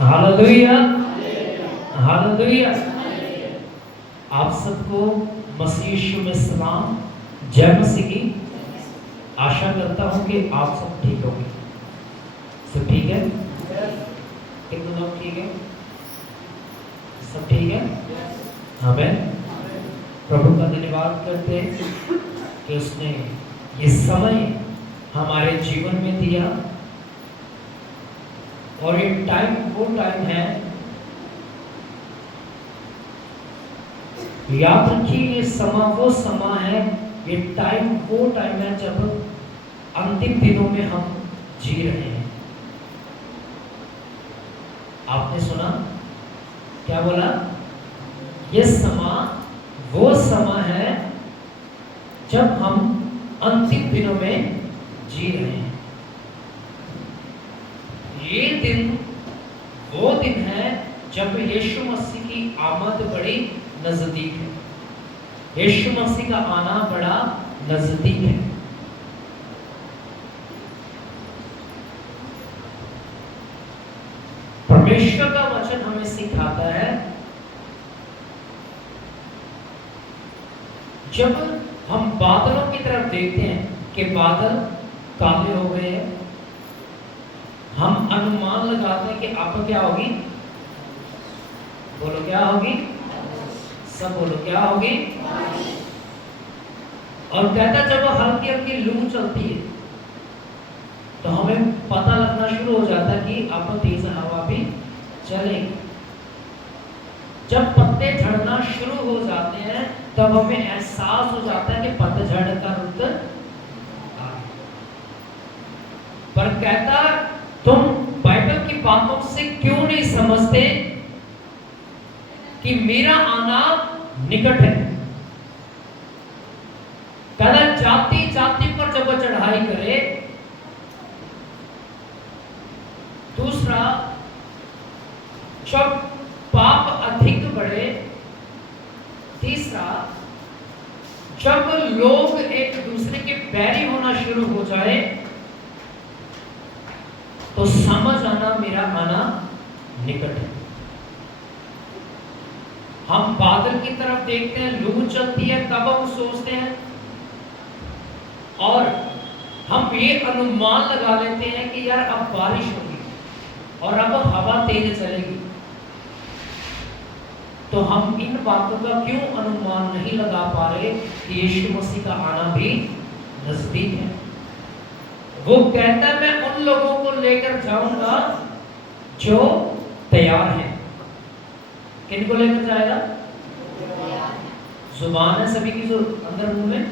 Hallelujah, hallelujah. आप सबको मसीह यीशु में सलाम, जय मसीह की। आशा करता हूँ कि आप सब ठीक होंगे। सब ठीक है? कितने लोग ठीक है? सब ठीक है? आमीन। प्रभु का धन्यवाद करते हैं कि उसने ये समय हमारे जीवन में दिया, और ये टाइम वो टाइम है, याद रखिए, ये समय वो समय है, ये टाइम वो टाइम है जब अंतिम दिनों में हम जी रहे हैं। आपने सुना क्या बोला? ये समय वो समय है जब हम अंतिम दिनों में जी रहे हैं। ये दिन वो दिन है जब यीशु मसीह की आमद बड़ी नजदीक है। यीशु मसीह का आना बड़ा नजदीक है। परमेश्वर का वचन हमें सिखाता है, जब हम बादलों की तरफ देखते हैं कि बादल काले हो गए हैं, हम अनुमान लगाते हैं कि अब क्या होगी। बोलो क्या होगी? सब बोलो क्या होगी? और कहता जब हल्की हल्की लू चलती है तो हमें पता लगना शुरू हो जाता है कि अब तेज हवा भी चलेगी। जब पत्ते झड़ना शुरू हो जाते हैं तब हमें एहसास हो जाता है कि पतझड़ का रुत आ गया। पर कहता तुम बाइबल की बातों से क्यों नहीं समझते कि मेरा आना निकट है। कहता जाति जाति पर जब चढ़ाई करे, दूसरा जब पाप अधिक बढ़े, तीसरा जब लोग एक दूसरे के बैरी होना शुरू हो जाए, तो समझ आना मेरा आना निकट है। हम बादल की तरफ देखते हैं, लू चलती है, तब हम सोचते हैं और हम ये अनुमान लगा लेते हैं कि यार अब बारिश होगी और अब हवा तेज चलेगी। तो हम इन बातों का क्यों अनुमान नहीं लगा पा रहे कि यीशु मसीह का आना भी नजदीक है। वो कहता है मैं उन लोगों को लेकर जाऊंगा जो तैयार हैं। किनको लेकर जाएगा? जुबान है सभी की जो अंदर मुंह में,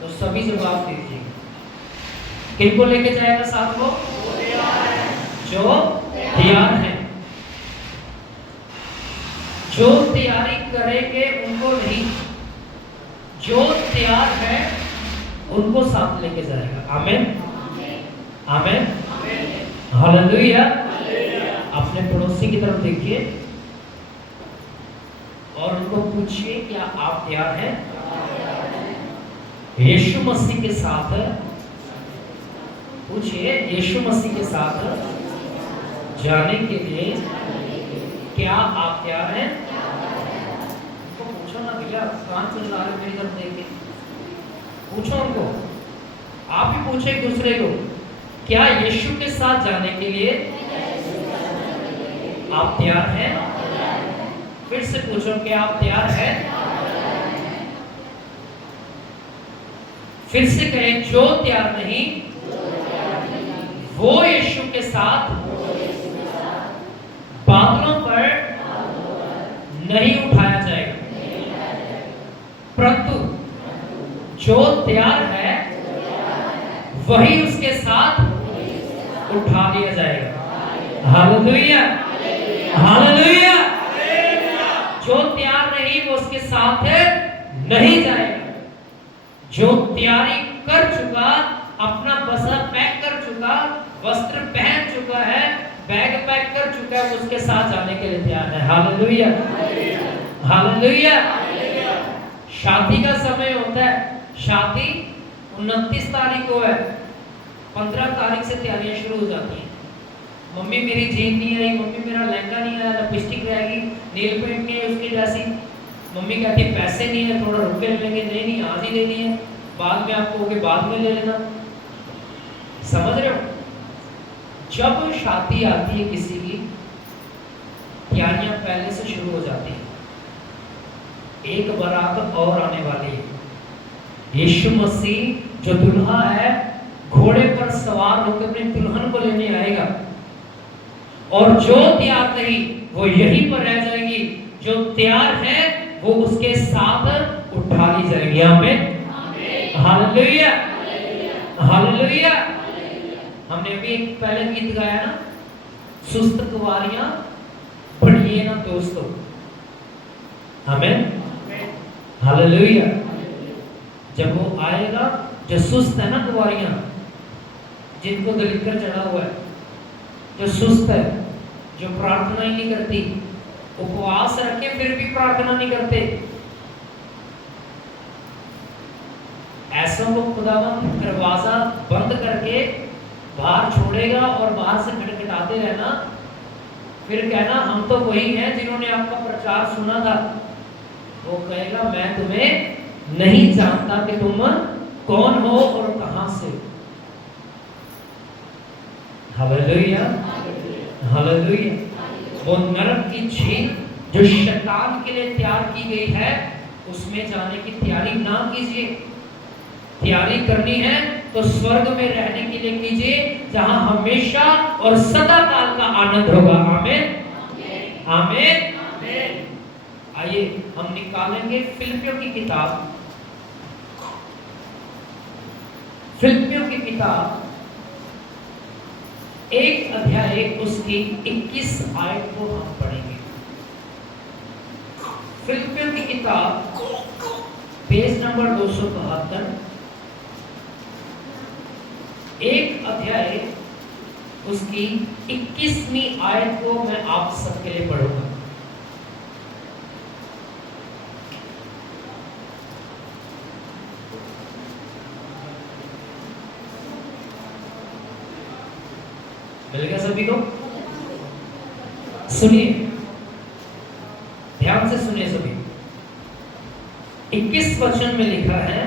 तो सभी जवाब दीजिए। किनको लेके जाएगा साथ को? जो तैयार हैं। जो तैयारी करेंगे उनको नहीं, जो तैयार है उनको साथ लेके जाएगा। आमीन, आमीन, हालेलुया। अपने पड़ोसी की तरफ देखिए और उनको पूछिए क्या आप तैयार हैं यीशु मसीह के साथ? पूछिए यीशु मसीह के साथ जाने के लिए क्या आप तैयार हैं? उनको पूछो ना भैया, कान चल रहा है मेरी तरफ देख के पूछो उनको। आप ही पूछे एक दूसरे को, क्या यीशु के साथ जाने के लिए आप तैयार हैं? फिर से पूछो क्या आप तैयार हैं? फिर से कहें जो तैयार नहीं वो यीशु के साथ बादलों पर नहीं उठाया जाएगा, परंतु जो तैयार है वही उसके साथ उठा लिया जाएगा। Hallelujah, hallelujah. जो तैयार नहीं वो उसके साथ नहीं जाएगा। जो तैयारी कर चुका, अपना बसा पैक कर चुका, वस्त्र पहन चुका है, बैग पैक कर चुका है, उसके साथ जाने के लिए तैयार है। Hallelujah, hallelujah. शादी का समय होता है, शादी 29 तारीख को है, 15 तारीख से तैयारियां शुरू हो जाती हैं। मम्मी मेरी जीन नहीं आई, मम्मी मेरा लहंगा नहीं आया, लिपस्टिक रहेगी, नेल पेंट नहीं है उसकी जैसी। मम्मी कहती पैसे नहीं है, थोड़ा रुक के ले लेंगे, नहीं नहीं आज ही लेनी है, बाद में आपको होगे बाद में ले लेना। समझ रहे हो? जब शादी आती है किसी की, तैयारियां पहले से शुरू हो जाती है। एक बारात और आने वाली है, यीशु मसीह जो दुल्हा है घोड़े पर सवार होकर अपने दुल्हन को लेने आएगा, और जो तैयार नहीं वो यहीं पर रह जाएगी, जो तैयार है वो उसके साथ उठा ली जाएगी। आमीन, हालेलुया, हालेलुया। हमने अभी एक पहले गीत गाया ना, सुस्त कुंवारियां बढ़िए ना दोस्तों। आमीन, हालेलुया। जब वो आएगा, जो सुस्त है ना कुंवारियां, जिनको दलिकर चढ़ा हुआ है, जो सुस्त है, जो प्रार्थना ही नहीं करती, उपवास रखे फिर भी प्रार्थना नहीं करते, ऐसों को खुदावंद दरवाजा बंद करके बाहर छोड़ेगा और बाहर से खटखटाते रहना, फिर कहना हम तो वही हैं जिन्होंने आपका प्रचार सुना था। वो कहेगा मैं तुम्हें नहीं जानता कि तुम कौन हो और कहां से। Hallelujah, hallelujah. वो नरक की झील जो शैतान के लिए तैयार की गई है, उसमें जाने की तैयारी ना कीजिए। तैयारी करनी है तो स्वर्ग में रहने के लिए कीजिए, जहां हमेशा और सदा काल का आनंद होगा। आमीन, आमीन। आइए हम निकालेंगे फिलिपियों की किताब, फिलिपियों की किताब 1 अध्याय उसकी 21 आयत को हम पढ़ेंगे। फिलिपियों की किताब पेज नंबर 272, 1 अध्याय उसकी 21वीं आयत को मैं आप सबके लिए पढ़ूंगा। मिल गया सभी को? सुनिए, ध्यान से सुनिए सभी। 21 वचन में लिखा है,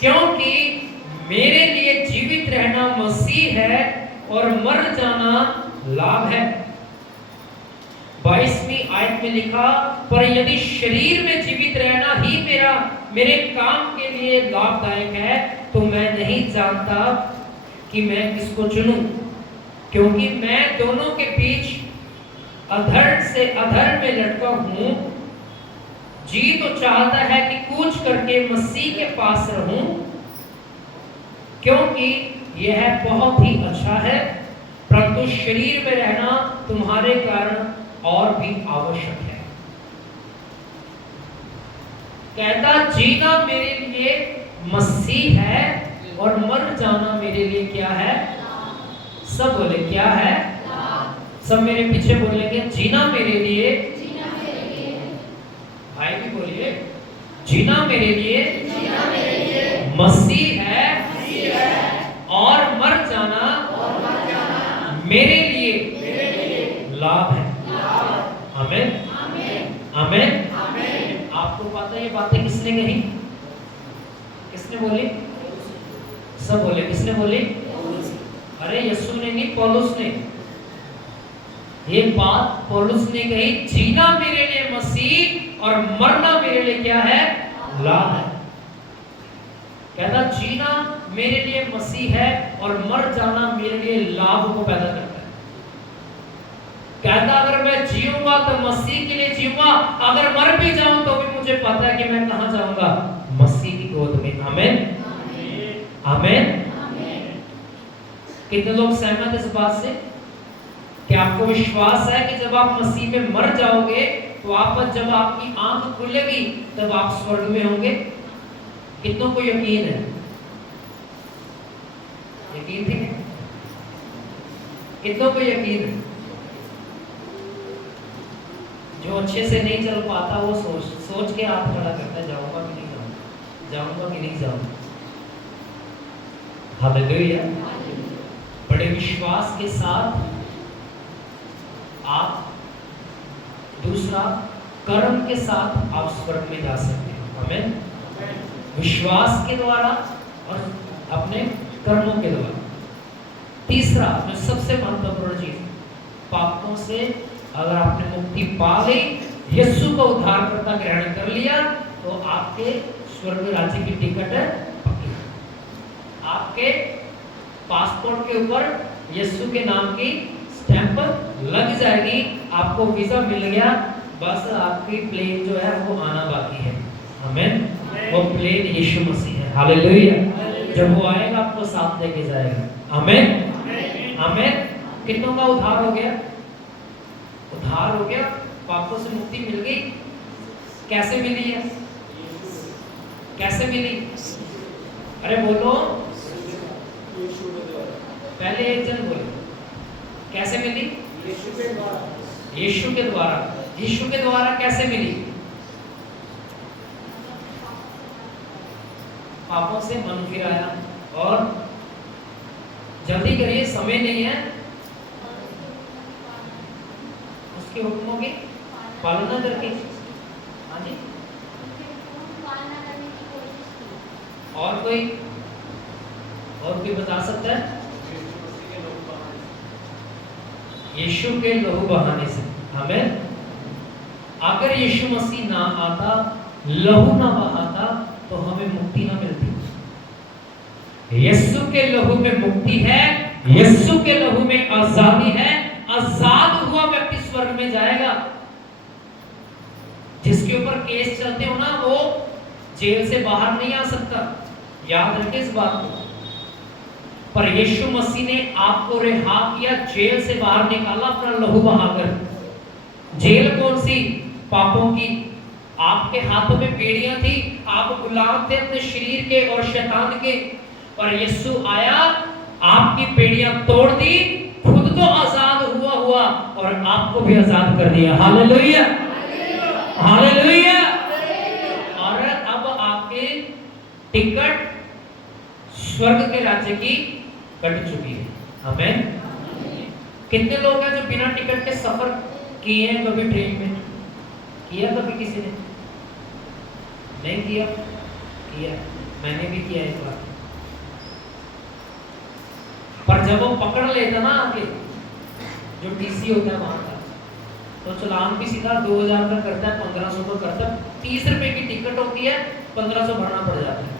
क्योंकि मेरे लिए जीवित रहना मसीह है और मर जाना लाभ है। 22वीं आयत में लिखा, पर यदि शरीर में जीवित रहना ही मेरे काम के लिए लाभदायक है, तो मैं नहीं जानता कि मैं किसको चुनूं, क्योंकि मैं दोनों के बीच अधर से अधर में लटका हूं। जी तो चाहता है कि कूच करके मसीह के पास रहूं, क्योंकि यह बहुत ही अच्छा है, परंतु शरीर में रहना तुम्हारे कारण और भी आवश्यक है। कहता जीना मेरे लिए मसीह है और मर जाना मेरे लिए क्या है? सब बोले क्या है? सब मेरे पीछे बोलेंगे, जीना मेरे लिए, भाई भी बोलिए, जीना मेरे लिए मसीह है और मर जाना मेरे लिए लाभ है। आमीन, आमीन। आपको पता है ये बातें किसने कही? किसने बोली? सब बोले, किसने बोली? अरे यीशु ने नहीं, पौलुस ने। ये बात पौलुस ने कही, जीना मेरे लिए मसीह और मरना मेरे लिए क्या है? लाभ है। कहता जीना मेरे लिए मसीह है और मर जाना मेरे लिए लाभ को पैदा करता है। कहता अगर मैं जीऊंगा तो मसीह के लिए जीऊंगा, अगर मर भी जाऊं तो भी मुझे पता है कि मैं कहां जाऊंगा? मसीह की गोद में। आमीन, आमीन। कितने लोग सहमत इस बात से कि आपको विश्वास है कि जब आप मसीह में मर जाओगे तो आप, जब आपकी आंख खुलेगी तब आप स्वर्ग में होंगे? कितनों को यकीन है? यकीन थी? कितनों को यकीन है? जो अच्छे से नहीं चल पाता वो सोच के हाथ खड़ा करता है, जाऊंगा कि नहीं जाऊंगा, जाऊंगा कि नहीं जाऊंगा। हालेलुया। बड़े विश्वास के साथ आप, दूसरा कर्म के साथ आप स्वर्ग में जा सकते हो। आमीन। विश्वास के द्वारा और अपने कर्मों के द्वारा। तीसरा जो सबसे महत्वपूर्ण चीज, पापों से अगर आपने मुक्ति पा ली, यीशु को उद्धारकर्ता ग्रहण कर लिया, तो आपके स्वर्ग राज्य की टिकट पक्की। आपके पासपोर्ट के ऊपर यीशु के नाम की स्टैंप लग जाएगी, आपको वीजा मिल गया, बस आपकी प्लेन जो है वो आना बाकी है। आमीन। वो प्लेन यीशु मसीह है। हालेलुया। जब वो आएगा आपको साथ लेके जाएगा। आमीन। आमीन। कितनों का उद्धार हो गया? उद्धार हो गया, पापों से मुक्ति मिल गई। कैसे मिली है? कैसे मिली? अरे बोलो, पहले एक जन बोले, कैसे मिली? यीशु के द्वारा। यीशु के द्वारा। यीशु के द्वारा कैसे मिली? पापों से मन फिराया, और जल्दी करिए, समय नहीं है, उसके हुक्मों की पालना करके। हाँ जी। और कोई बता सकता है? यीशु के लहू बहाने से। हमें अगर यीशु मसीह ना आता, लहू ना बहाता, तो हमें मुक्ति ना मिलती। यीशु के लहू में मुक्ति है, यीशु के लहू में आजादी है। आजाद हुआ व्यक्ति स्वर्ग में जाएगा। जिसके ऊपर केस चलते हो ना, वो जेल से बाहर नहीं आ सकता, याद रखिए इस बात को। पर यीशु मसीह ने आपको रिहा किया, जेल से बाहर निकाला अपना लहू बहाकर। जेल कौन सी? पापों की। आपके हाथों में बेड़ियां थी, आप गुलाम थे अपने शरीर के और शैतान के, और यीशु आया, आपकी बेड़ियां तोड़ दी, खुद तो आजाद हुआ और आपको भी आजाद कर दिया। हालेलुया। हालेलुया। और अब आपके टिकट स्वर्ग के राज्य की कट चुकी है। आमीन। कितने लोग हैं जो बिना टिकट के सफर किए हैं? कभी ट्रेन में किया? कभी किसी ने नहीं किया? किया, मैंने भी किया एक बार। पर जब वो पकड़ लेता ना आके, जो टीसी होता है वहां का, तो चलान भी सीधा 2000 का करता है, 1500 का करता है। 30 रुपए की टिकट होती है, 1500 भरना पड़ जाता है।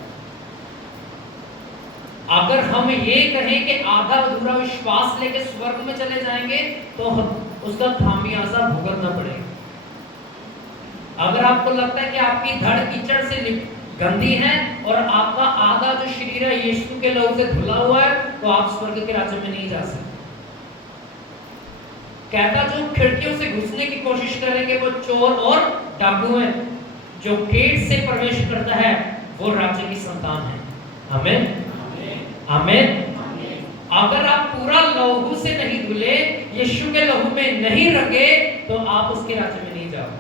अगर हम ये कहें कि आधा अधूरा विश्वास लेके स्वर्ग में चले जाएंगे, तो उसका खामियाजा भुगतना पड़ेगा। अगर आपको लगता है कि आपकी धड़ कीचड़ से गंदी है और आपका आधा जो शरीर है यीशु के लहू से धुला हुआ है, तो आप स्वर्ग के राज्य में नहीं जा सकते। कहता जो खिड़कियों से घुसने की कोशिश करेंगे वो चोर और डाकू हैं, जो गेट से प्रवेश करता है वो राज्य की संतान है। आमीन। आमीन। अगर आप पूरा लहू से नहीं धुले, यीशु के लहू में नहीं रंगे, तो आप उसके राज्य में नहीं जाओगे।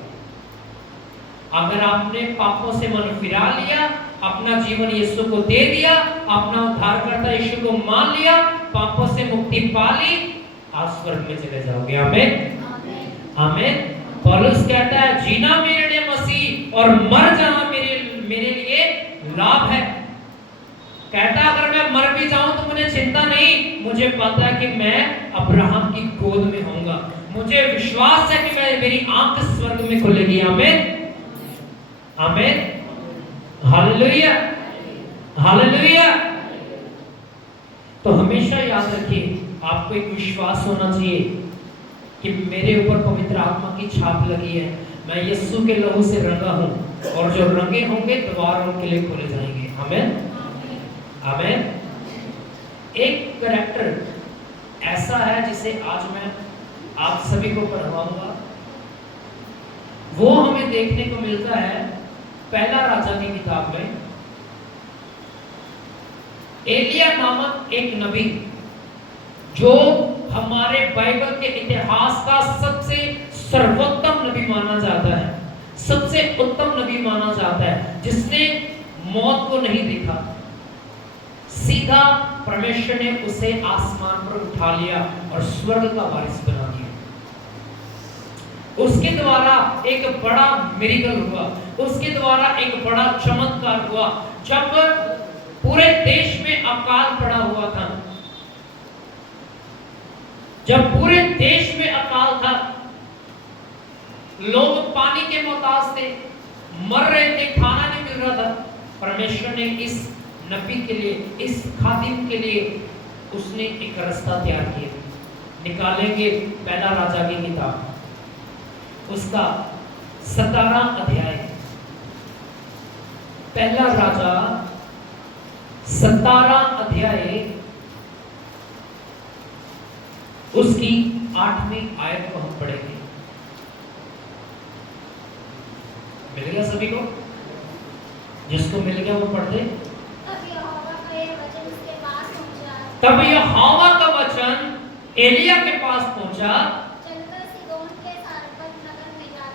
अगर आपने पापों से मन फिरा लिया, अपना जीवन यीशु को दे दिया, अपना उद्धारकर्ता यीशु को मान लिया, पापों से मुक्ति पा ली, आप स्वर्ग में चले जाओगे। आमीन। आमीन। पौलुस कहता है जीना मेरे लिए मसीह और मर जाना मेरे लिए लाभ है। कहता अगर मैं मर भी जाऊं तो मुझे चिंता नहीं, मुझे पता है कि मैं अब्राहम की गोद में होऊंगा। मुझे विश्वास है कि मेरी आंख स्वर्ग में खुलेगी। आमीन। आमीन। हालेलुया। हालेलुया। तो हमेशा याद रखिए, आपको एक विश्वास होना चाहिए कि मेरे ऊपर पवित्र आत्मा की छाप लगी है, मैं यीशु के लहू से रंगा हूं, और जो रंगे होंगे द्वार उनके लिए खोले जाएंगे। आमीन। आमीन। एक कैरेक्टर ऐसा है जिसे आज मैं आप सभी को पढ़वाऊंगा। वो हमें देखने को मिलता है पहला राजा की किताब में। एलिया नामक एक नबी, जो हमारे बाइबल के इतिहास का सबसे सर्वोत्तम नबी माना जाता है, सबसे उत्तम नबी माना जाता है, जिसने मौत को नहीं देखा, सीधा परमेश्वर ने उसे आसमान पर उठा लिया और स्वर्ग का वारिस बना दिया। उसके द्वारा एक बड़ा मिरेकल हुआ, उसके द्वारा एक बड़ा चमत्कार हुआ। जब पूरे देश में अकाल पड़ा हुआ था, जब पूरे देश में अकाल था, लोग पानी के मोहताज थे, मर रहे थे, खाना नहीं मिल रहा था, परमेश्वर ने इस नबी के लिए, इस खादिम के लिए उसने एक रास्ता तैयार किया। निकालेंगे पहला राजा की किताब, उसका 17 अध्याय, पहला राजा 17 अध्याय उसकी 8वीं आयत को हम पढ़ेंगे। मिल गया सभी को? जिसको मिल गया वो पढ़ दे। तब यहोवा का वचन एलिया के पास पहुंचा,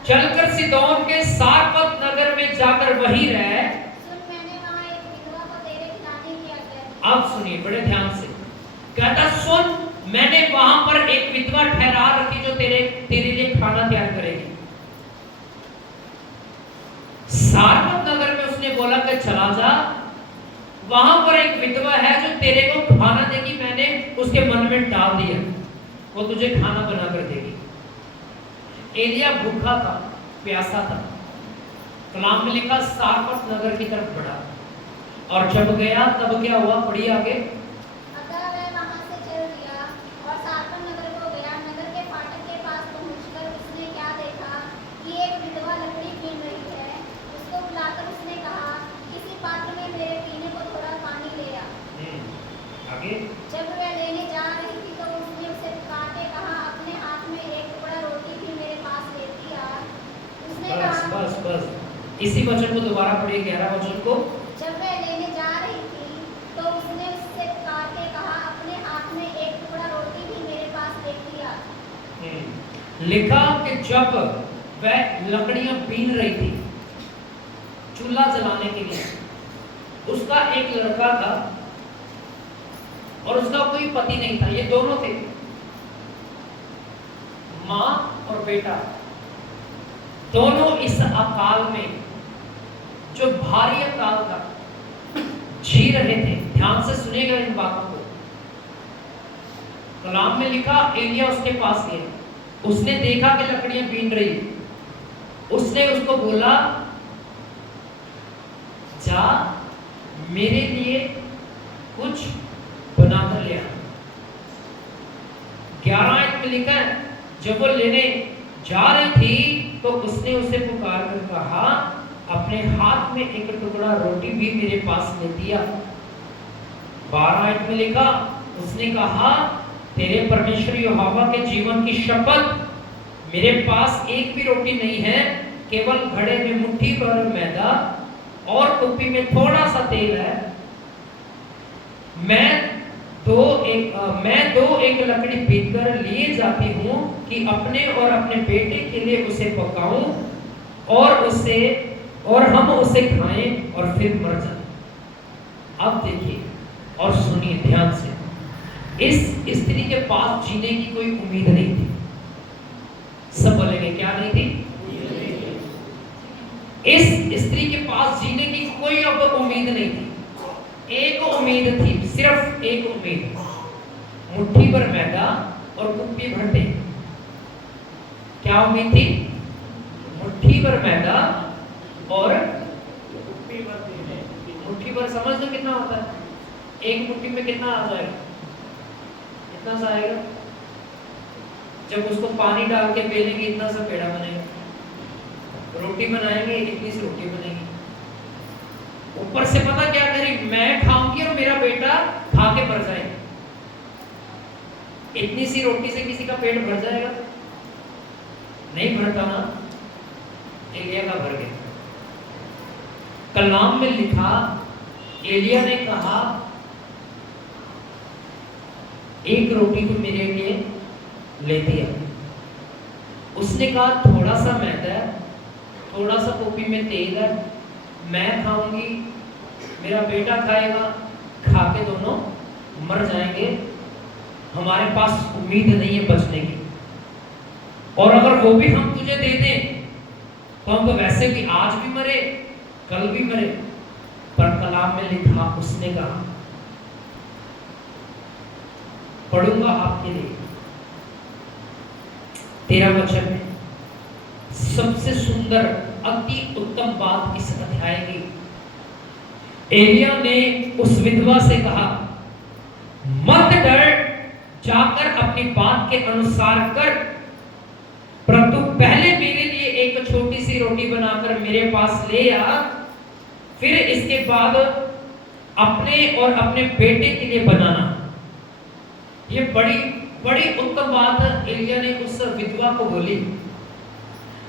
चलकर सिदोन के सारपत नगर में जाकर वहीं रह। अब सुनिए बड़े ध्यान से, कहता सुन, मैंने वहां पर एक विधवा ठहरा रखी जो तेरे लिए खाना तैयार करेगी। सारपत नगर में उसने बोला कि चला जा, वहां पर एक विधवा है जो तेरे को खाना देगी। मैंने उसके मन में डाल दिया, वो तुझे खाना बना कर देगी। एलिया भूखा था, प्यासा था। कलाम में लिखा सारपत नगर की तरफ बढ़ा, और जब गया तब क्या हुआ? पढ़िए आगे। अतः वह वहां से चल दिया और सारपत नगर को गया। नगर के फाटक के पास पहुंचकर उसने क्या देखा कि एक विधवा लकड़ी बीन रही है। उसको बुलाकर उसने कहा, किसी पात्र में मेरे पीने को थोड़ा पानी ले आ। आगे। जब वह लेने जा रही थी तो उसने उसे पुकार के कहा, अपने हाथ में एक टुकड़ा रोटी भी मेरे पास लेती आ। उसने कहा, बस बस बस, इसी वचन को दोबारा पढ़िए, 11 वचन को। जब वह लेने जा रही थी तो उसने उससे पुकार के कहा, अपने हाथ में एक टुकड़ा रोटी भी मेरे पास लेती आ। लिखा कि जब वह लकड़ियां बीन रही थी चूल्हा जलाने के लिए, उसका एक लड़का था और उसका कोई पति नहीं था। ये दोनों थे, माँ और बेटा, दोनों इस अकाल में, जो भारी अकाल था, जी रहे थे। ध्यान से सुनेगा इन बातों को। कलाम में लिखा एलिया उसके पास गया, उसने देखा कि लकड़ियां बीन रही, उसने उसको बोला, जा मेरे लिए कुछ बनाकर ले आ। 11 आयत में लिखा है, जब वो लेने जा रही थी तो उसने उसे पुकार कर कहा, अपने हाथ में एक टुकड़ा रोटी भी मेरे पास ले दिया। 12 आयत में लिखा, उसने कहा, तेरे परमेश्वर यहोवा के जीवन की शपथ, मेरे पास एक भी रोटी नहीं है, केवल घड़े में मुट्ठी भर मैदा और कुप्पी में थोड़ा सा तेल है। मैं दो एक लकड़ी पीटकर लिए जाती हूँ कि अपने और अपने बेटे के लिए उसे पकाऊं और हम उसे खाएं और फिर मर जाएं। अब देखिए और सुनिए ध्यान से, इस स्त्री के पास जीने की कोई उम्मीद नहीं थी। सब बोलेंगे क्या नहीं थी? इस स्त्री के पास जीने की कोई अब उम्मीद नहीं थी। एक उम्मीद थी, सिर्फ एक उम्मीद, मुट्ठी भर मैदा और कुप्पी भर तेल। क्या उम्मीद थी? मुट्ठी भर मैदा और कुप्पी भर तेल। मुट्ठी भर समझ लो कितना होता है? एक मुट्ठी में कितना आ जाएगा? कितना सा आएगा? जब उसको पानी डाल के बेलेंगे इतना सा पेड़ा बनेगा। रोटी बनाएंगे इतनी सी रोटी बनेगी। ऊपर से पता क्या करें, मैं खाऊंगी और मेरा बेटा खा के मर जाएगा। इतनी सी रोटी से किसी का पेट भर जाएगा? नहीं भरता ना। एलिया का भर गया। कलाम में लिखा, एलिया ने कहा, एक रोटी तो मेरे लिए ले दिया। उसने कहा, थोड़ा सा मैदा है, थोड़ा सा कुप्पी में तेल है, मैं खाऊंगी, मेरा बेटा खाएगा, खा के दोनों मर जाएंगे, हमारे पास उम्मीद नहीं है बचने की, और अगर वो भी हम तुझे दे दें तो हम तो वैसे भी आज भी मरे, कल भी मरे। पर कलाम में लिखा, उसने कहा, पढ़ूंगा आपके लिए 13 वचन में सबसे सुंदर अति उत्तम बात इस अध्याय की। एलिया ने उस विधवा से कहा, मत डर, जाकर अपनी बात के अनुसार कर, परंतु पहले मेरे लिए एक छोटी सी रोटी बनाकर मेरे पास ले आ, फिर इसके बाद अपने और अपने बेटे के लिए बनाना। ये बड़ी बड़ी उत्तम बात एलिया ने उस विधवा को बोली।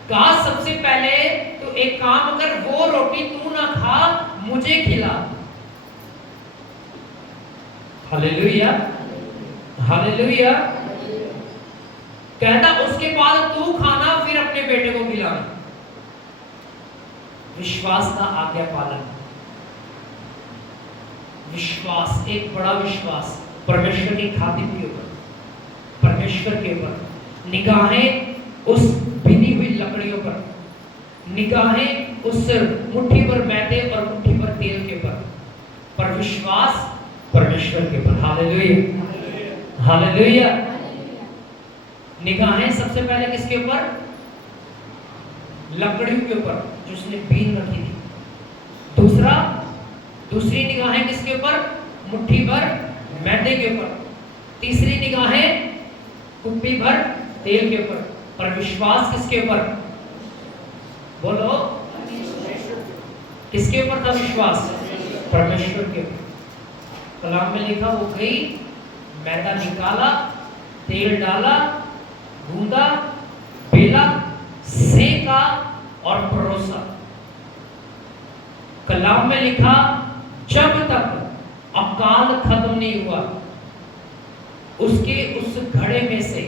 कहा, सबसे पहले तो एक काम कर, वो रोटी तू ना खा, मुझे खिला। Hallelujah, hallelujah. कहता उसके बाद तू खाना, फिर अपने बेटे को खिलाना। विश्वास का आज्ञा पालन, विश्वास, एक बड़ा विश्वास परमेश्वर की खातिर के ऊपर, परमेश्वर के ऊपर। निगाहें उस भिनी हुई लकड़ियों पर, निगाहें उस मुट्ठी भर मैदे और मुट्ठी भर तेल के ऊपर, पर विश्वास परमेश्वर के ऊपर। Hallelujah, hallelujah. निगाहें सबसे पहले किसके ऊपर? लकड़ियों के ऊपर जो उसने बीन रखी थी। दूसरी निगाहें किसके ऊपर? मुट्ठी भर मैदे के ऊपर। तीसरी निगाहें कुप्पी भर तेल के ऊपर। पर विश्वास किसके ऊपर? बोलो, किसके ऊपर था विश्वास? परमेश्वर के ऊपर। कलाम में लिखा, वो गई, मैदा निकाला, तेल डाला, गूंदा, बेला, सेका और परोसा। कलाम में लिखा, जब तक अकाल खत्म नहीं हुआ, उसके उस घड़े में से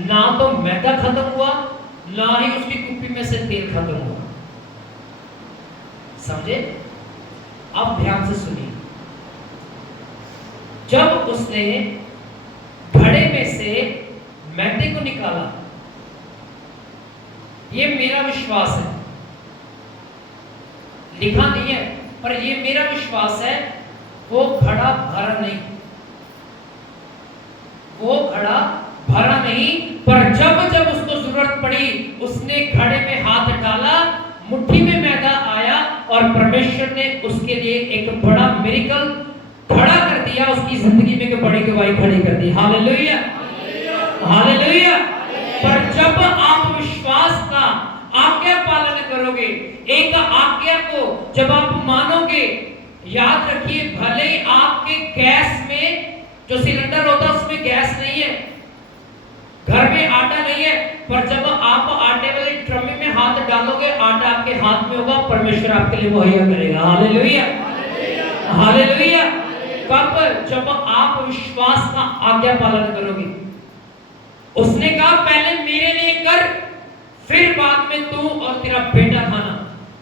ना तो मैदा खत्म हुआ, ना ही उसकी कुप्पी में से तेल खत्म हुआ। समझे? अब ध्यान से सुनिए। जब उसने घड़े में से मैदे को निकाला, ये मेरा विश्वास है, लिखा नहीं है, पर ये मेरा विश्वास है, वो घड़ा भरा नहीं, वो घड़ा भरा नहीं, पर जब जब उसको जरूरत पड़ी, उसने घड़े में हाथ डाला, मुट्ठी में मैदा आया, और परमेश्वर ने उसके लिए एक बड़ा मिरेकल खड़ा कर दिया, उसकी जिंदगी में एक बड़ी गवाही खड़ी कर दी। Hallelujah, hallelujah. पर जब आप विश्वास का आज्ञा पालन करोगे, एक आज्ञा को जब आप मानोगे, याद रखिए, भले ही आपके गैस में जो सिलेंडर होता है उसमें गैस नहीं है, घर में आटा नहीं है, पर जब आप आटे वाले ड्रम में हाथ डालोगे, आटा आपके हाथ में होगा, परमेश्वर आपके लिए मुहैया करेगा। Hallelujah, hallelujah. कब? जब आप विश्वास का आज्ञा पालन करोगे। उसने कहा, पहले मेरे लिए कर, फिर बाद में तू और तेरा बेटा खाना।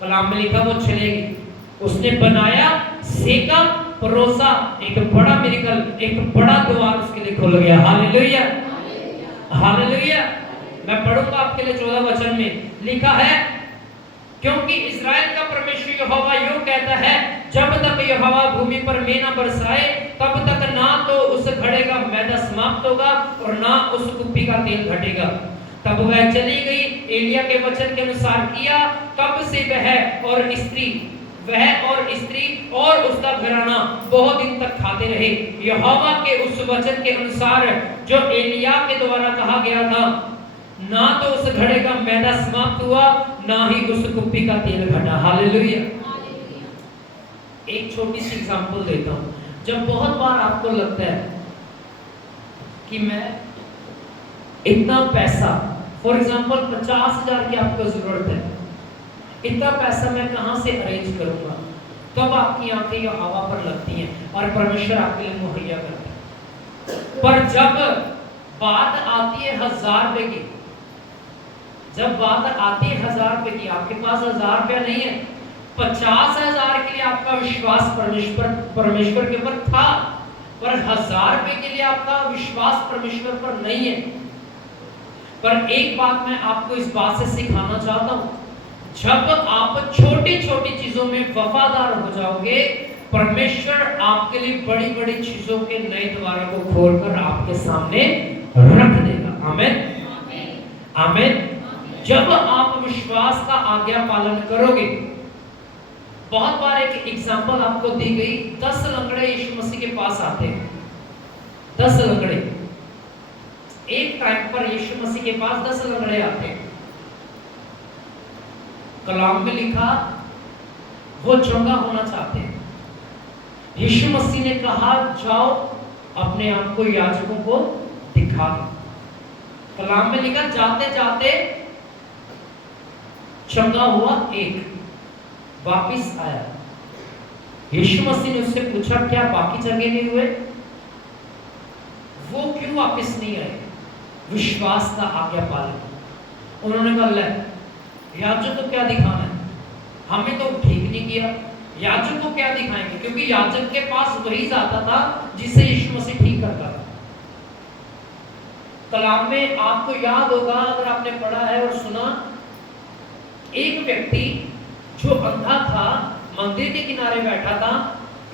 कलाम में लिखा, वो चलेगी। उसने बनाया, सेका, परोसा, एक बड़ा मिरेकल, एक बड़ा द्वार उसके लिए खुल गया। Hallelujah, hallelujah. मैं पढ़ूंगा आपके लिए 14 वचन में लिखा है, क्योंकि इस्राएल का परमेश्वर यहोवा यूं कहता है, जब तक यहोवा भूमि पर मेना बरसाए, तब तक ना तो उस घड़े का मैदा समाप्त होगा और ना उस कुप्पी का तेल घटेगा। तब वह चली गई, एलिया के वचन के अनुसार किया। तब से वह और स्त्री और उसका घराना बहुत दिन तक खाते रहे, यहोवा के उस वचन के अनुसार जो एलिया के द्वारा कहा गया था। ना तो उस घड़े का मैदा समाप्त हुआ, ना ही उस कुप्पी का तेल घटा। हालेलुया। एक छोटी सी एग्जांपल देता हूं। जब बहुत बार आपको लगता है कि मैं इतना पैसा, फॉर एग्जांपल 50,000 की आपको जरूरत है, इतना पैसा मैं कहां से अरेंज करूंगा, तब आपकी आंखें यहोवा पर लगती हैं और परमेश्वर आपके लिए मुहैया करता है। पर जब बात आती है 1000 रुपए की, जब बात आती है 1000 रुपए की, आपके पास 1000 रुपया नहीं है, 50,000 के लिए आपका विश्वास परमेश्वर के ऊपर था, पर 1000 रुपए के लिए आपका विश्वास परमेश्वर पर नहीं है। पर एक बात मैं आपको इस बात से सिखाना चाहता हूं, जब आप छोटी छोटी चीजों में वफादार हो जाओगे, परमेश्वर आपके लिए बड़ी बड़ी चीजों के नए द्वारों को खोलकर आपके सामने रख देगा। आमीन, आमीन। जब आप विश्वास का आज्ञा पालन करोगे, बहुत बार एक एग्जांपल आपको दी गई, 10 लंगड़े यीशु मसीह के पास आते हैं। 10 लंगड़े, एक टाइम पर यीशु मसीह के पास 10 लंगड़े आते हैं। कलाम में लिखा वो चंगा होना चाहते हैं। यीशु मसीह ने कहा जाओ अपने आप को याजकों को दिखा दो। कलाम में लिखा जाते जाते चंगा हुआ एक, वापिस आया। यीशु मसीह ने उससे पूछा क्या बाकी जगह नहीं हुए? वो क्यों वापिस नहीं आए? विश्वास का आज्ञा पालन। उन्होंने कहा ले याजक को क्या दिखाना है, हमें तो ठीक नहीं किया, याजक को क्या दिखाएंगे, क्योंकि याजक के पास वही जाता था जिससे यीशु मसीह ठीक करता था। कलाम में आपको याद होगा, अगर आपने पढ़ा है और सुना, एक व्यक्ति जो अंधा था मंदिर के किनारे बैठा था।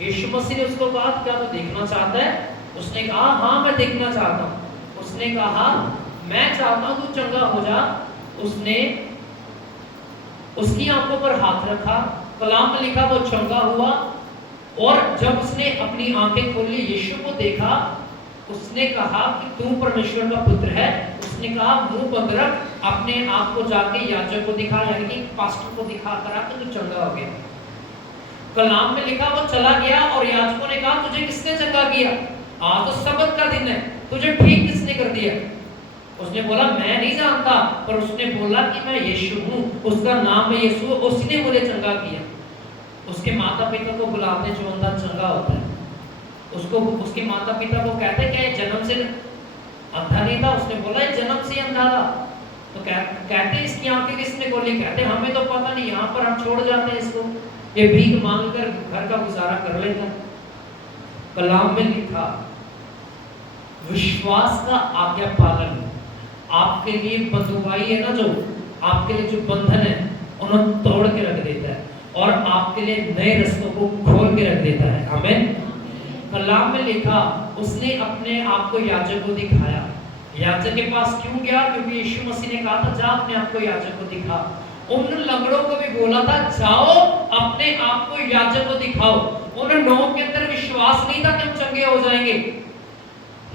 यीशु मसीह ने उसको कहा क्या तू देखना चाहता है? उसने कहा हाँ मैं देखना चाहता हूँ। उसने कहा मैं चाहता हूँ तू चंगा हो जा। उसने उसकी आंखों पर हाथ रखा, कलाम में लिखा वो चंगा हुआ। और जब उसने अपनी आंखें खोली, यीशु को देखा, उसने कहा कि तू परमेश्वर का पुत्र है। उसने कहा मुंह बंद रख, अपने आप को जाके याजक को दिखा, यानी कि पास्टर को दिखा करा कि तू चंगा हो गया। कलाम में लिखा वो चला गया और याजकों ने कहा तुझे किसने चंगा किया? आज तो सबत का दिन है, तुझे ठीक किसने कर दिया? उसने बोला मैं नहीं जानता, पर उसने बोला कि मैं यीशु हूँ, उसका नाम है यीशु, उसने मुझे चंगा किया। उसके माता पिता को बुलाते हैं, जो अंधा चंगा होता है उसको, उसके माता पिता को कहते हैं क्या जन्म से अंधा नहीं था? उसने बोला ये जन्म से अंधा था। तो कहते इसकी आंखें किसने खोली? कहते हमें तो पता नहीं, यहाँ पर हम छोड़ जाते हैं इसको, ये भीख मांगकर घर का गुजारा कर लेता। कलाम में लिखा विश्वास का आज्ञा पालन आपके लिए बंधुआई है ना, जो आपके लिए जो बंधन है उन्हें तोड़ के रख देता है और आपके लिए नए रास्तों को खोल के रख देता है। आमीन। कलाम में लिखा उसने अपने आप को याजक को दिखाया। याजक के पास क्यों गया? क्योंकि यीशु मसीह ने कहा था जा अपने आप को याजक को दिखा। उन लंगड़ों को भी बोला था जाओ अपने आप को याजक को दिखाओ। उन लोगों के अंदर विश्वास नहीं था कि हम चंगे हो जाएंगे।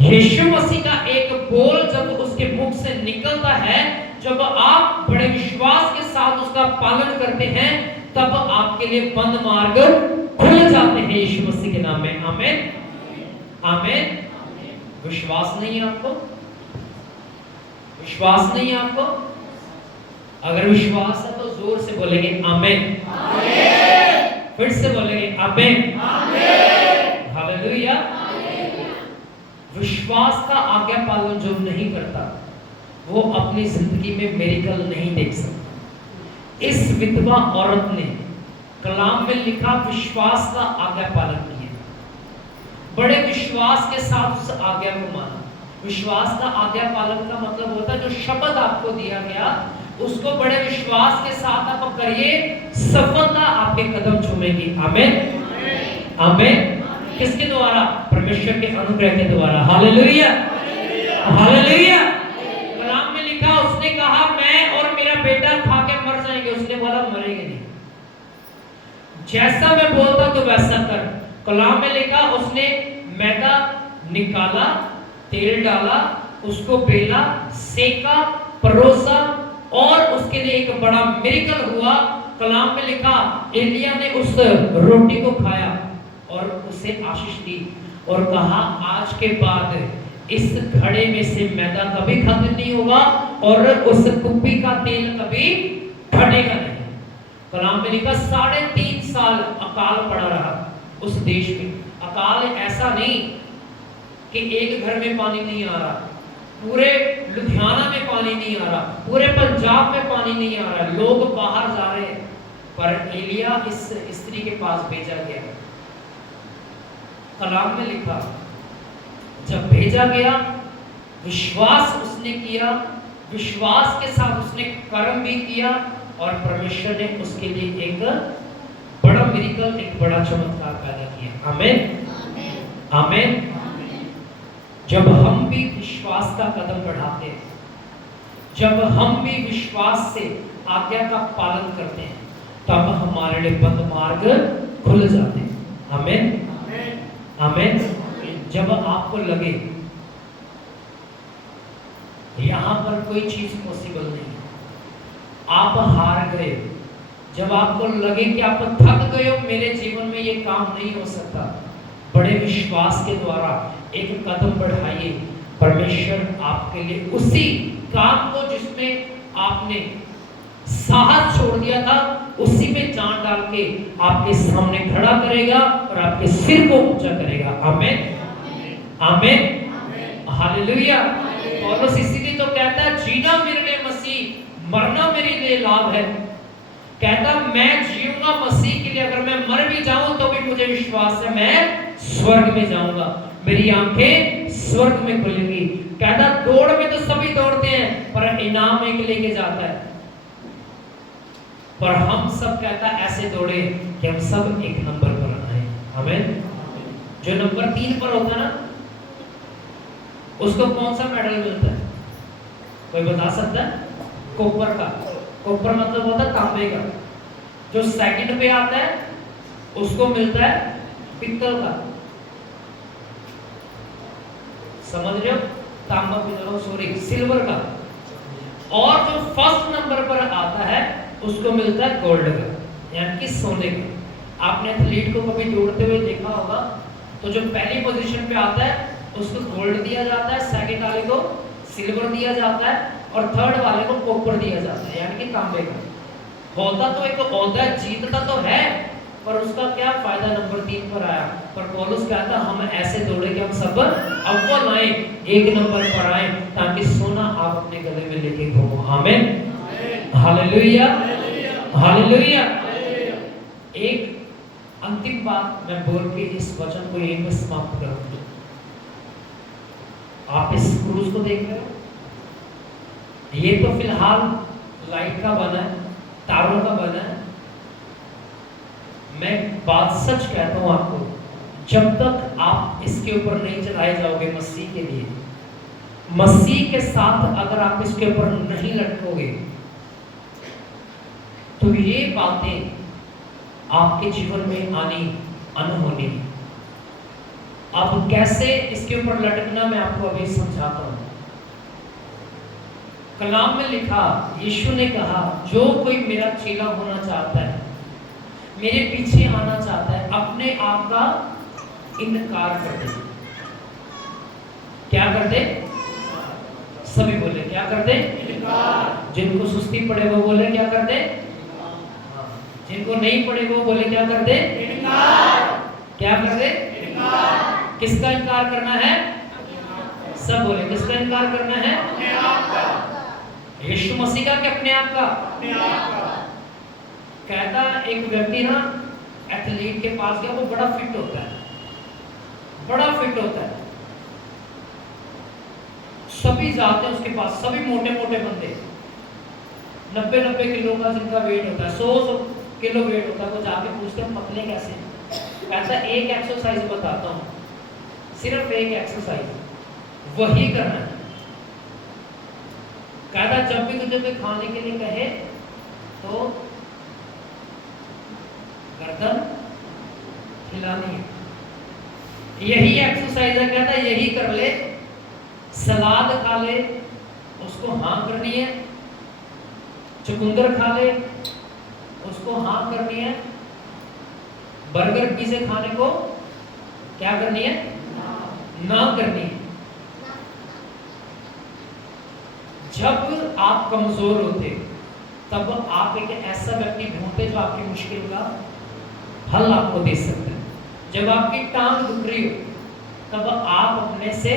यीशु मसीह का एक बोल जब उसके मुख से निकलता है, जब आप बड़े विश्वास के साथ उसका पालन करते हैं, तब आपके लिए बंद मार्ग खुल जाते हैं यीशु मसीह के नाम में। आमीन, आमीन। विश्वास नहीं है आपको? विश्वास नहीं है आपको? अगर विश्वास है तो जोर से बोलेंगे आमीन, आमीन। फिर से बोलेंगे आमीन, आमीन। हालेलुया। विश्वास का आज्ञा पालन जो नहीं करता वो अपनी जिंदगी में मिरेकल नहीं देख सकता। इस विधवा औरत ने कलाम में लिखा विश्वास का आज्ञा पालन किया, बड़े विश्वास के साथ उस आज्ञा को माना। विश्वास का आज्ञा पालन का मतलब होता है जो शब्द आपको दिया गया उसको बड़े विश्वास के साथ आप करिए, सफलता आपके कदम चूमेगी। आमीन, आमीन। किसके द्वारा? परमेश्वर के अनुग्रह के द्वारा। Hallelujah, hallelujah. कलाम में लिखा उसने कहा मैं और मेरा बेटा खा के मर जाएंगे। उसने बोला मरेंगे नहीं, जैसा मैं बोलता तो वैसा कर। कलाम में लिखा उसने मैदा निकाला, तेल डाला, उसको बेला, सेका, परोसा और उसके लिए एक बड़ा मिरेकल हुआ। कलाम में लिखा एलिया ने उस रोटी को खाया और उसे आशीष दी और कहा आज के बाद इस घड़े में से मैदा कभी खत्म नहीं होगा और उस कुप्पी का तेल कभी घटेगा नहीं। कलाम में लिखा 3.5 साल अकाल पड़ा रहा उस देश में। अकाल ऐसा नहीं कि एक घर में पानी नहीं आ रहा, पूरे लुधियाना में पानी नहीं आ रहा, पूरे पंजाब में पानी नहीं आ रहा, लोग बाहर जा रहे हैं। पर एलिया इस स्त्री के पास भेजा गया। कलाम में लिखा, जब भेजा गया, विश्वास उसने किया, विश्वास के साथ उसने कर्म भी किया, और परमेश्वर ने उसके लिए एक बड़ा मिरेकल, एक बड़ा चमत्कार पैदा किया। आमीन, आमीन। जब हम भी विश्वास का कदम बढ़ाते हैं, जब हम भी विश्वास से आज्ञा का पालन करते हैं, तब हमारे लिए बंद मार्ग खुल जाते हैं। आमीन, आमीन। जब आपको लगे यहां पर कोई चीज पॉसिबल नहीं, आप हार गए, जब आपको लगे कि आप थक गए हो, मेरे जीवन में ये काम नहीं हो सकता, बड़े विश्वास के द्वारा एक कदम बढ़ाइए। परमेश्वर आपके लिए उसी काम को जिसमें आपने साहस छोड़ दिया था, उसी में जान डाल के आपके सामने खड़ा करेगा और आपके सिर को ऊंचा करेगा। आमीन, आमीन, हालेलुया। पौलुस इसीलिए तो कहता है, जीना मेरे लिए मसीह, मरना मेरे लिए लाभ है। कहता मैं जीऊंगा मसीह के लिए, अगर मैं मर भी जाऊं तो भी मुझे विश्वास है मैं स्वर्ग में जाऊंगा, मेरी आंखें स्वर्ग में खुलेंगी। कहता दौड़ में तो सभी दौड़ते हैं, पर इनाम एक लेके जाता है, पर हम सब कहता ऐसे दौड़े कि हम सब एक नंबर पर आए। आमीन। जो नंबर 3 पर होता है ना, उसको कौन सा मेडल मिलता है? कोई बता सकता है? कॉपर का। कॉपर मतलब होता है तांबे का। जो सेकंड पे आता है उसको मिलता है पित्तल का। समझ रहे हो? तांबा, पित्तल, सॉरी, सिल्वर का। और जो फर्स्ट नंबर पर आता है उसको मिलता है गोल्ड का, यानी कि सोने का। आपने एथलीट को कभी दौड़ते हुए देखा होगा, तो जो पहली पोजीशन पे आता है उसको गोल्ड दिया जाता है, सेकंड वाले को सिल्वर दिया जाता है, और थर्ड वाले को कॉपर दिया जाता है, यानी कि तांबे का। होता तो एक होता है, जीतता तो है, पर उसका क्या फायदा नंबर 3 पर आया। पर पौलुस कहता हम ऐसे दौड़े कि हम सब अव्वल आए, एक नंबर पर आए, ताकि सोना आप अपने गले में लेके घूमो। आमीन, हालेलुया, हालेलुया। एक अंतिम बात मैं बोल के इस वचन को यहीं पर समाप्त करूंगा। आप इस क्रूज को देख रहे हो, ये तो फिलहाल लाइट का बना है, तारों का बना है। मैं बात सच कहता हूं आपको, जब तक आप इसके ऊपर नहीं चलाए जाओगे मसीह के लिए, मसीह के साथ अगर आप इसके ऊपर नहीं लटकोगे, तो ये बातें आपके जीवन में आनी अनहोनी। अब कैसे इसके ऊपर लटकना मैं आपको अभी समझाता हूं। कलाम में लिखा, यीशु ने कहा, जो कोई मेरा चेला होना चाहता है, मेरे पीछे आना चाहता है, अपने आप का इनकार कर दे। क्या कर दे? सभी बोले क्या कर दे? इनकार। जिनको सुस्ती पड़े वो बोले क्या कर दे? जिनको नहीं पड़े वो बोले क्या कर दे? इनकार। क्या कर दे? इनकार। किसका इनकार करना है? सब बोले किसका इनकार करना है? अपने आप का। यीशु मसीह का कि अपने आप का? अपने आप का। कहता एक व्यक्ति ना एथलीट के पास गया, वो बड़ा फिट होता है, बड़ा फिट होता है, सभी जाते हैं उसके पास, सभी मोटे मोटे बंदे, 90-90 किलो का जिनका वेट होता है, 100 किलो वेट होता है, वो जाके पूछते हैं पतले कैसे? कहता एक एक्सरसाइज बताता हूँ, सिर्फ एक एक्सरसाइज वही करना है। कहता जब भी तुझे कोई खाने के लिए कहे तो गर्दन हिलानी है, यही एक्सरसाइज है। कहता यही कर ले, सलाद खा ले, उसको हाँ करनी है, चुकंदर खा ले, उसको हाँ करनी है, बर्गर पिज़्ज़ा खाने को क्या करनी है? ना करनी है। जब आप कमजोर होते तब आप एक ऐसा व्यक्ति ढूंढते जो आपकी मुश्किल का हल आपको दे सकता है। जब आपकी टांग दुख रही हो तब आप अपने से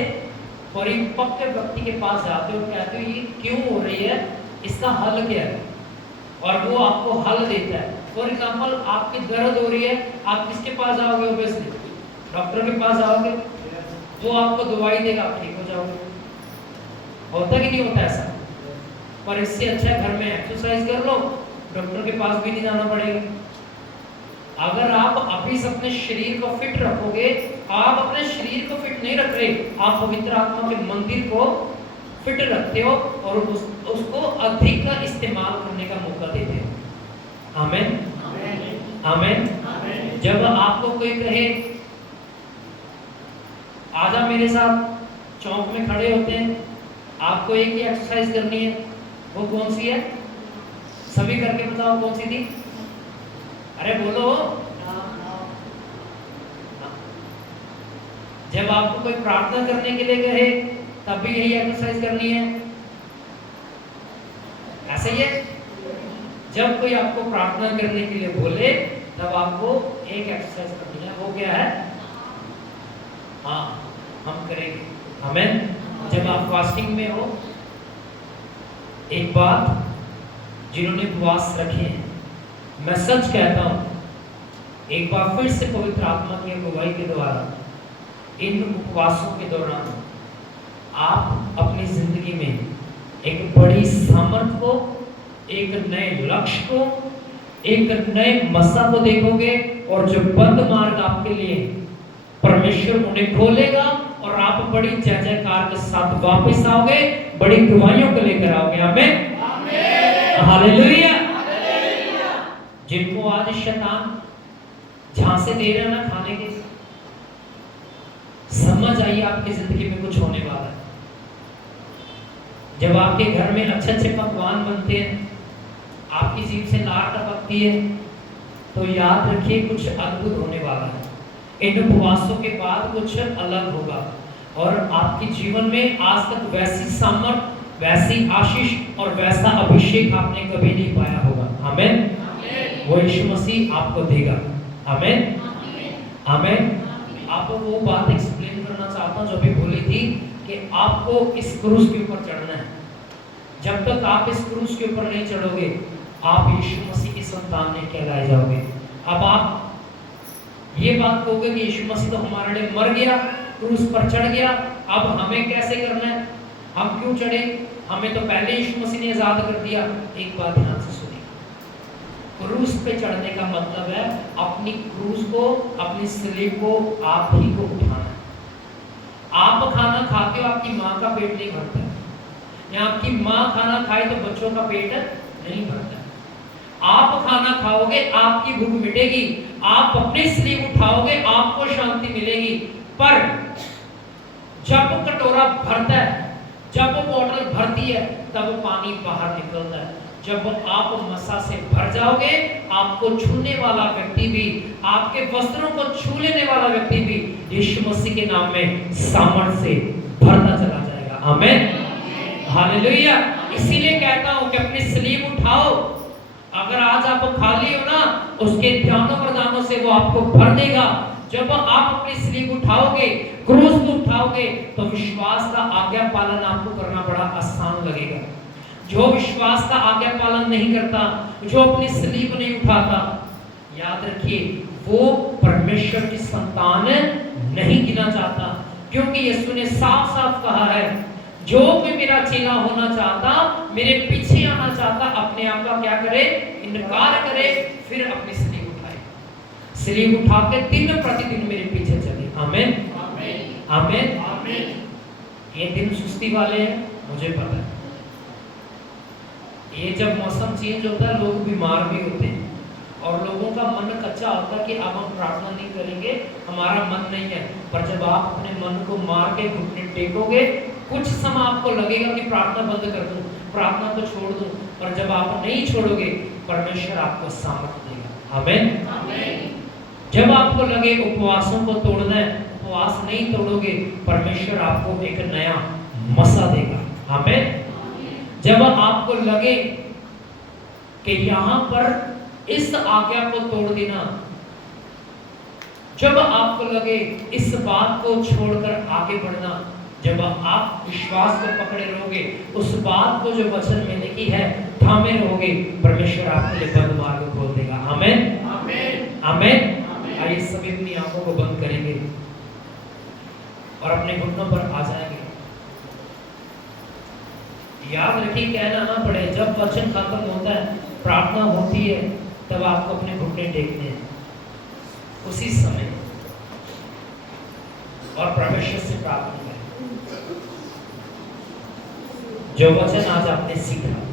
परिपक्व व्यक्ति के पास जाते हो, कहते हो ये क्यों हो रही है, इसका हल क्या है, और वो आपको हल देता है। फॉर एग्जाम्पल आपकी दर्द हो रही है, आप किसके पास जाओगे? ऑब्वियसली डॉक्टर के पास जाओगे, वो आपको दवाई देगा, आप ठीक हो जाओगे। होता कि नहीं होता ऐसा? पर इससे अच्छा घर में एक्सरसाइज कर लो, डॉक्टर के पास भी नहीं जाना पड़ेगा। अगर आप अभी से अपने शरीर को फिट रखोगे, आप अपने शरीर को फिट नहीं रख रहे, आप पवित्र आत्मा के मंदिर को फिट रखते हो और उसको अधिक का इस्तेमाल करने का मौका देते हो। आमीन आमीन। जब आपको कोई कहे आजा मेरे साथ, चौक में खड़े होते हैं, आपको एक ही एक्सरसाइज करनी है, वो कौन सी है? सभी करके बताओ कौन सी थी? अरे बोलो। जब आपको कोई प्रार्थना करने के लिए कहे तब भी यही एक्सरसाइज करनी है, ऐसे ही है। जब कोई आपको प्रार्थना करने के लिए बोले तब आपको एक एक्सरसाइज करनी है, वो क्या है? हाँ, हम करेंगे। आमीन। जब आप फास्टिंग में हो, एक बात जिन्होंने उपवास रखे हैं, मैं सच कहता हूं, एक बार फिर से पवित्र आत्मा की अगुवाई के द्वारा इन उपवासों के दौरान आप अपनी जिंदगी में एक बड़ी सामर्थ को, एक नए लक्ष्य को, एक नए मसा को देखोगे, और जो बंद मार्ग आपके लिए परमेश्वर उन्हें खोलेगा और आप बड़ी जय जयकार के साथ वापस आओगे, बड़ी गवाहियों को लेकर आओगे। आमीन हालेलुया। जिनको आज शैतान झांसे दे रहे हैं ना खाने के, समझ आइए आपकी जिंदगी में कुछ होने वाला है। जब आपके घर में अच्छे अच्छे पकवान बनते हैं, आपकी जीभ से लार टपकती है, तो याद रखिए कुछ अद्भुत होने वाला है। इन उपवासों के बाद कुछ अलग होगा और आपके जीवन में आज तक वैसी सामर्थ, वैसी आशीष और वैसा अभिषेक आपने कभी नहीं पाया होगा। आमीन। वो यीशु मसीह आपको देगा। आमीन आमीन। आपको वो बात एक्सप्लेन करना चाहता हूँ जो अभी बोली थी कि आपको इस क्रूस के ऊपर चढ़ना है। जब तक आप इस क्रूस के ऊपर नहीं चढ़ोगे, आप यीशु मसीह की संतान नहीं कहलाए जाओगे। अब आप ये बात कहोगे कि यीशु मसीह तो हमारे लिए मर गया, क्रूस पर चढ़ गया, अब हमें कैसे करना है? हम क्यों चढ़े? हमें तो पहले यीशु मसीह ने आजाद कर दिया। एक बात ध्यान से सुनिए, क्रूस पे चढ़ने का मतलब है अपनी क्रूस को, अपनी सलीब को आप ही को उठाना है। आप खाना खाते हो, आपकी माँ का पेट नहीं भरता, या आपकी माँ खाना खाए तो बच्चों का पेट नहीं भरता। आप खाना खाओगे, आपकी भूख मिटेगी, आप अपनी सलीब उठाओगे, आपको शांति मिलेगी। पर जब कटोरा भरता है, जब बोतल भरती है, तब पानी बाहर निकलता है। जब आप मसा से भर जाओगे, आपको छूने वाला व्यक्ति भी, आपके वस्त्रों को छू लेने वाला व्यक्ति भी यीशु मसीह के नाम में सामर्थ से भरता चला जाएगा। आमीन हालेलुया। इसीलिए कहता हूं कि अपनी सलीब उठाओ। अगर आज आप खाली हो ना, उसके ध्यानों वरदानों से वो आपको भर देगा। जब आप अपनी सलीब उठाओगे, क्रूस को उठाओगे, तो विश्वास का आज्ञा पालन आपको करना बड़ा आसान लगेगा। जो विश्वास का आज्ञा पालन नहीं करता, जो अपनी सलीब नहीं उठाता, याद रखिए वो परमेश्वर की संतान नहीं गिना चाहता। क्योंकि यीशु ने साफ साफ कहा है, जो कोई मेरा चेला होना चाहता, मेरे पीछे आना चाहता, अपने आप का क्या करे? इनकार करे, फिर अपनी सलीब उठाए। सलीब उठा के दिन प्रतिदिन मेरे पीछे चले। आमीन आमीन आमीन। ये दिन सुस्ती वाले हैं, मुझे पता है। ये जब मौसम चेंज होता है, लोग बीमार भी होते हैं और लोगों का मन कच्चा होता है कि अब हम प्रार्थना नहीं करेंगे, हमारा मन नहीं है। पर जब आप अपने मन को मार के घुटने टेकोगे, कुछ समय आपको लगेगा कि प्रार्थना बंद कर दूं, प्रार्थना को छोड़ दूं, पर जब आप नहीं छोड़ोगे, परमेश्वर आपको सामर्थ देगा। आमीन। जब आपको लगे उपवासों को तोड़ना है, उपवास नहीं तोड़ोगे, परमेश्वर आपको एक नया मसा देगा। आमीन। जब आपको लगे कि यहाँ पर इस आज्ञा को तोड़ देना, जब आपको लगे इस बात को छोड़कर आगे बढ़ना, जब आप विश्वास को पकड़े रहोगे, उस बात को जो वचन में लिखी है थामे रहोगे, परमेश्वर आपके लिए बंद मार्ग खोल देगा। आमेन आमीन। आमेन। आइए सभी अपनी आंखों को बंद करेंगे और अपने घुटनों पर आ जाएंगे। याद रखिए, कहना ना पड़े, जब वचन खत्म होता है, प्रार्थना होती है, तब आपको अपने घुटने टेकने हैं उसी समय और परमेश्वर से प्रार्थना करें जो वचन आज आपने सीखा।